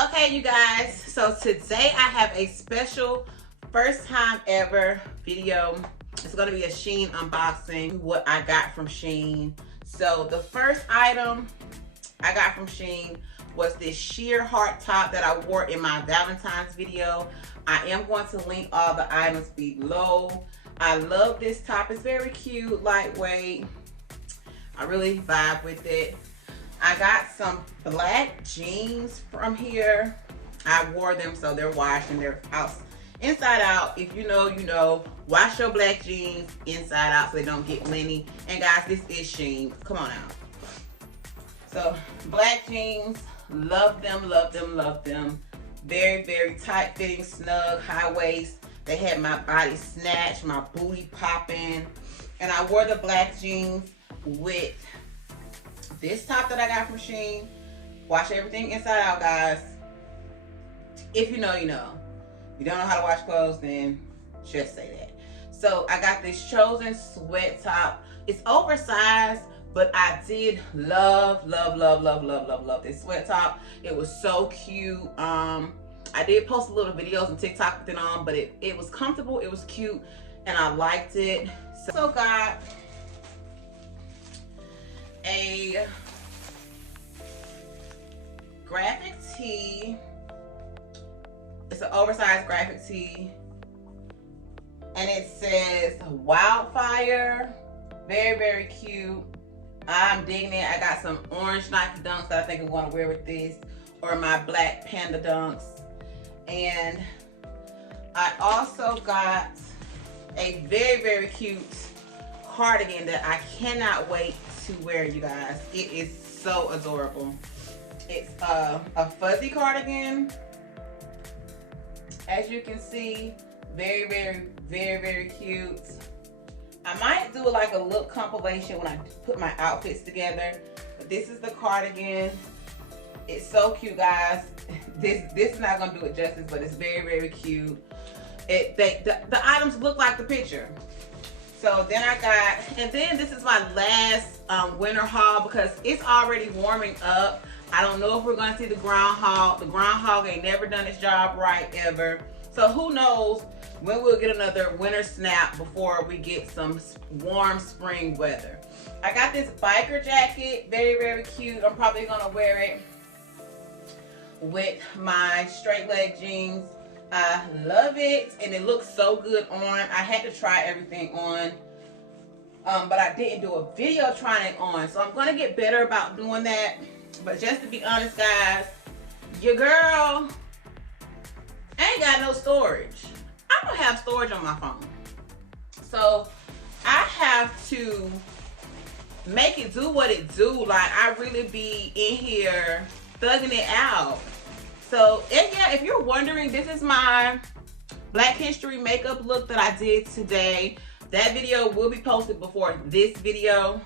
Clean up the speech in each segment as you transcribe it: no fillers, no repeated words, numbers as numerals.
Okay, you guys, so today I have a special first time ever video. It's gonna be a Shein unboxing, what I got from Shein. So the first item I got from Shein was this sheer heart top that I wore in my Valentine's video. I am going to link all the items below. I love this top. It's very cute, lightweight. I really vibe with it. I got some black jeans from here. I wore them so they're washed and they're out inside out. If you know, you know. Wash your black jeans inside out so they don't get linty. And guys, this is Shein. Come on out. So black jeans, love them, love them, love them. Very, very tight fitting, snug, high waist. They had my body snatched, my booty popping. And I wore the black jeans with this top that I got from Shein. Wash everything inside out, guys. If you know, you know. If you don't know how to wash clothes, then just say that. So I got this Chosen sweat top. It's oversized, but I did love this sweat top. It was so cute. I did post a little videos on TikTok with it on, but it was comfortable, it was cute, and I liked it. So got a graphic tee. It's an oversized graphic tee, and it says Wildfire. Very, very cute. I'm digging it. I got some orange Nike Dunks that I think I'm going to wear with this, or my black Panda Dunks. And I also got a very, very cute cardigan that I cannot wait to wear, you guys. It is so adorable. It's a fuzzy cardigan. As you can see, very, very, very, very cute. I might do like a look compilation when I put my outfits together. But this is the cardigan. It's so cute, guys. This is not gonna do it justice, but it's very, very cute. The items look like the picture. So then I got, and then this is my last winter haul because it's already warming up. I don't know if we're gonna see the groundhog. The groundhog ain't never done its job right ever. So who knows when we'll get another winter snap before we get some warm spring weather. I got this biker jacket, very, very cute. I'm probably gonna wear it with my straight leg jeans. I love it, and it looks so good on. I had to try everything on, but I didn't do a video trying it on. So I'm gonna get better about doing that. But just to be honest, guys, your girl ain't got no storage. I don't have storage on my phone. So I have to make it do what it do. Like, I really be in here thugging it out. So, and yeah, if you're wondering, this is my Black History makeup look that I did today. That video will be posted before this video.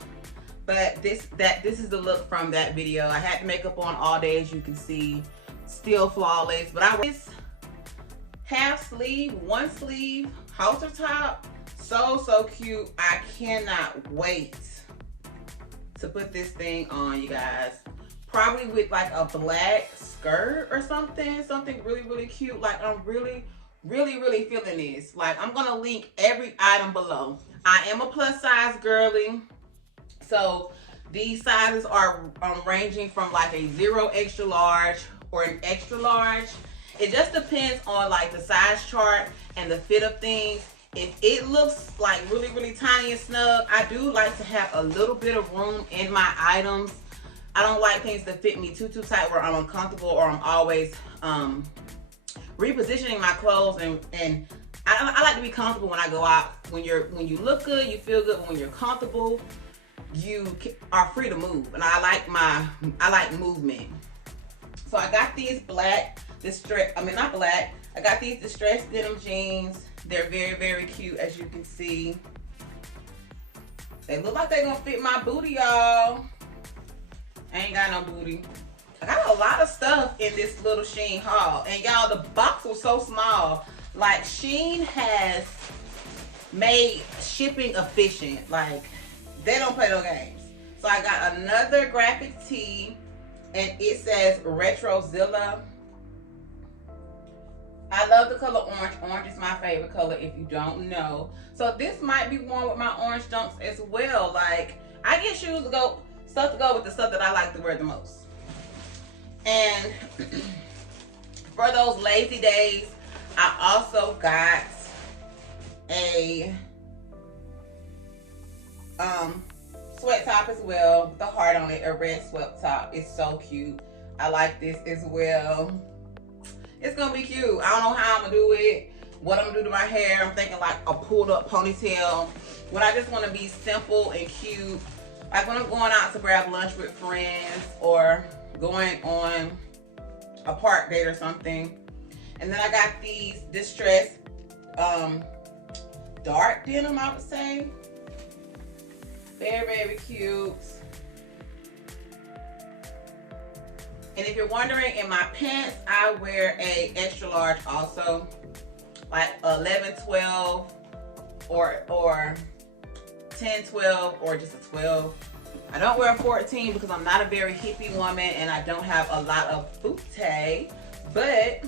But this is the look from that video. I had the makeup on all day, as you can see. Still flawless. But I wear this half sleeve, one sleeve, halter top. So, so cute. I cannot wait to put this thing on, you guys. Probably with like a black skirt or something. Something really, really cute. Like, I'm really, really, really feeling this. Like, I'm going to link every item below. I am a plus size girly. So these sizes are ranging from like a 0 extra large or an extra large. It just depends on like the size chart and the fit of things. If it looks like really, really tiny and snug, I do like to have a little bit of room in my items. I don't like things that fit me too tight where I'm uncomfortable, or I'm always repositioning my clothes, and I like to be comfortable when I go out. When you look good, you feel good. But when you're comfortable, you are free to move, and I like movement. So I got these black I got these distressed denim jeans. They're very, very cute, as you can see. They look like they're gonna fit my booty, y'all. I ain't got no booty. I got a lot of stuff in this little Shein haul, and y'all, the box was so small. Like, Shein has made shipping efficient. Like, they don't play no games. So I got another graphic tee, and it says Retro Zilla I love the color orange. Orange is my favorite color if you don't know. So this might be worn with my orange dunks as well. Like, I get shoes to go, stuff to go with the stuff that I like to wear the most. And for those lazy days, I also got a sweat top as well with a heart on it, a red sweat top. It's so cute. I like this as well. It's gonna be cute. I don't know how I'm gonna do it, what I'm gonna do to my hair. I'm thinking like a pulled up ponytail. When I just wanna be simple and cute, like when I'm going out to grab lunch with friends or going on a park date or something. And then I got these distressed dark denim, I would say. Very, very cute. And if you're wondering, in my pants, I wear a extra large also, like 11, 12, or 10, 12, or just a 12. I don't wear a 14 because I'm not a very hippie woman and I don't have a lot of booty, but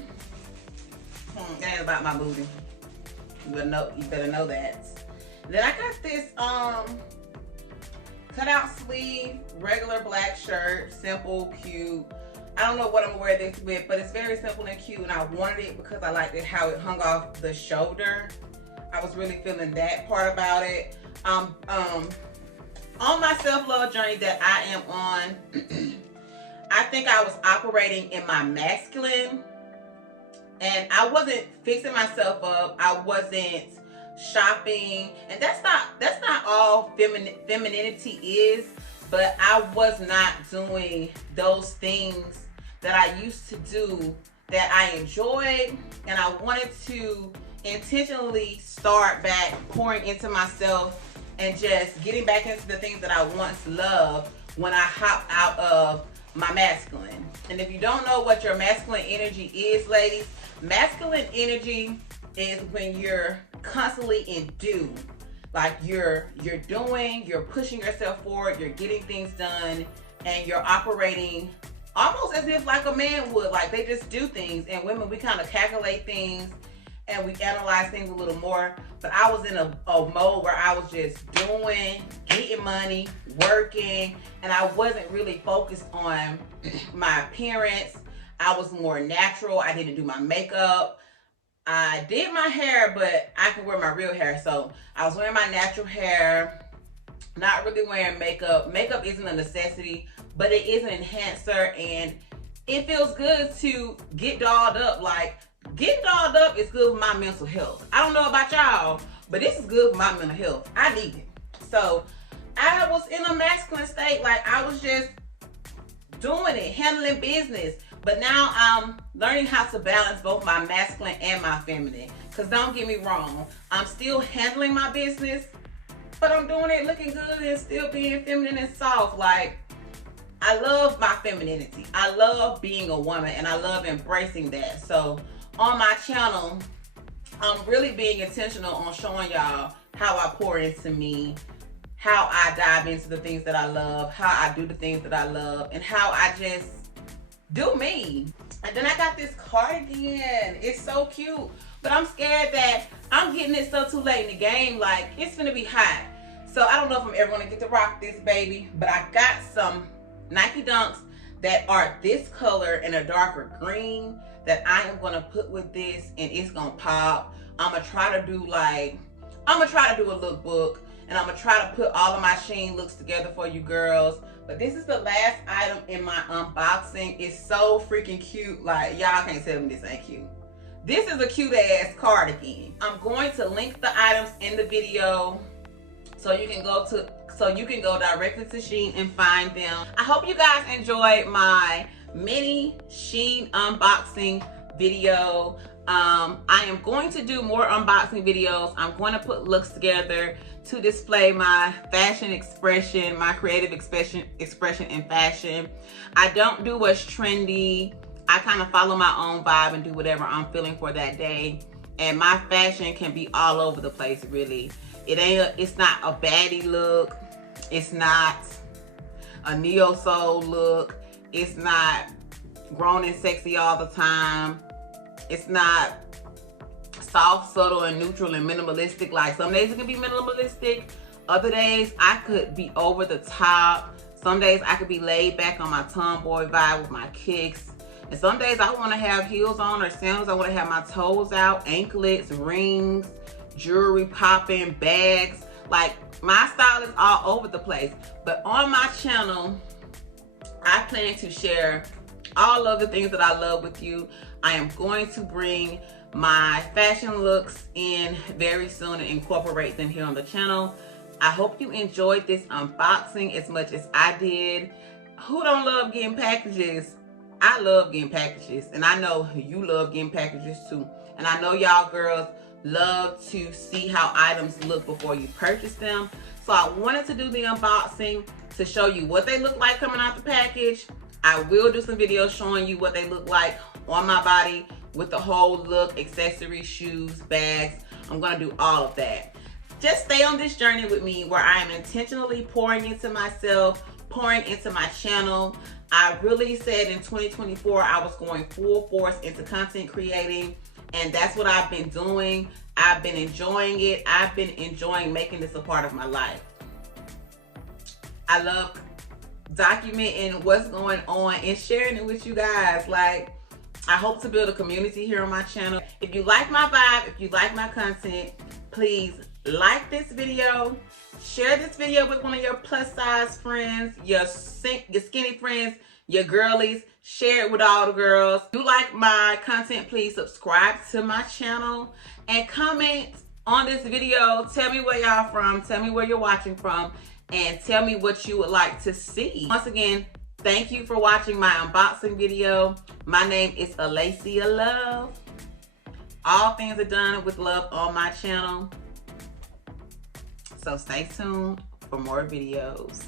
that ain't about my booty. You better know that. Then I got this cutout sleeve, regular black shirt, simple, cute. I don't know what I'm gonna wear this with, but it's very simple and cute, and I wanted it because I liked it how it hung off the shoulder. I was really feeling that part about it. On my self-love journey that I am on, I think I was operating in my masculine, and I wasn't fixing myself up. I wasn't shopping, and that's not all femininity is, but I was not doing those things that I used to do that I enjoyed, and I wanted to intentionally start back pouring into myself and just getting back into the things that I once loved when I hopped out of my masculine. And if you don't know what your masculine energy is, ladies, masculine energy is when you're constantly in do. Like you're doing, you're pushing yourself forward, you're getting things done, and you're operating almost as if like a man would. Like they just do things, and women, we kind of calculate things and we analyze things a little more. But I was in a mode where I was just doing, getting money, working, and I wasn't really focused on my appearance. I was more natural. I didn't do my makeup. I did my hair, but I can wear my real hair. So I was wearing my natural hair, not really wearing makeup. Makeup isn't a necessity, but it is an enhancer, and it feels good to get dolled up. Like, getting dolled up is good for my mental health. I don't know about y'all, but this is good for my mental health. I need it. So I was in a masculine state. Like I was just doing it, handling business. But now I'm learning how to balance both my masculine and my feminine. Because don't get me wrong, I'm still handling my business, but I'm doing it looking good and still being feminine and soft. Like, I love my femininity. I love being a woman, and I love embracing that. So on my channel, I'm really being intentional on showing y'all how I pour into me, how I dive into the things that I love, how I do the things that I love, and how I just do me. And then I got this cardigan. It's so cute, but I'm scared that I'm getting it so too late in the game. Like, it's gonna be hot. So I don't know if I'm ever gonna get to rock this baby, but I got some Nike Dunks that are this color in a darker green that I am gonna put with this, and it's gonna pop. I'm gonna try to do a lookbook, and I'm gonna try to put all of my Shein looks together for you girls. But this is the last item in my unboxing. It's so freaking cute. Like, y'all can't tell me this ain't cute. This is a cute ass cardigan. I'm going to link the items in the video so you can go directly to Shein and find them. I hope you guys enjoyed my mini Shein unboxing video. I am going to do more unboxing videos. I'm going to put looks together to display my fashion expression, my creative expression in fashion. I don't do what's trendy. I kind of follow my own vibe and do whatever I'm feeling for that day. And my fashion can be all over the place, really. It's not a baddie look. It's not a neo soul look. It's not grown and sexy all the time. It's not soft, subtle, and neutral and minimalistic. Like some days it can be minimalistic. Other days I could be over the top. Some days I could be laid back on my tomboy vibe with my kicks. And some days I want to have heels on or sandals. I want to have my toes out, anklets, rings, jewelry popping, bags. Like my style is all over the place. But on my channel, I plan to share all of the things that I love with you. I am going to bring my fashion looks in very soon and incorporate them here on the channel. I hope you enjoyed this unboxing as much as I did. Who don't love getting packages? I love getting packages, and I know you love getting packages too. And I know y'all girls love to see how items look before you purchase them. So I wanted to do the unboxing to show you what they look like coming out the package. I will do some videos showing you what they look like on my body with the whole look, accessories, shoes, bags. I'm gonna do all of that. Just stay on this journey with me where I am intentionally pouring into myself, pouring into my channel. I really said in 2024 I was going full force into content creating, and that's what I've been doing. I've been enjoying it. I've been enjoying making this a part of my life. I love documenting what's going on and sharing it with you guys. Like, I hope to build a community here on my channel. If you like my vibe, if you like my content, please like this video, share this video with one of your plus size friends, your skinny friends, your girlies. Share it with all the girls. If you like my content, please subscribe to my channel and comment on this video. Tell me where y'all from, tell me where you're watching from, and tell me what you would like to see. Once again, thank you for watching my unboxing video. My name is Alacia Love. All things are done with love on my channel. So stay tuned for more videos.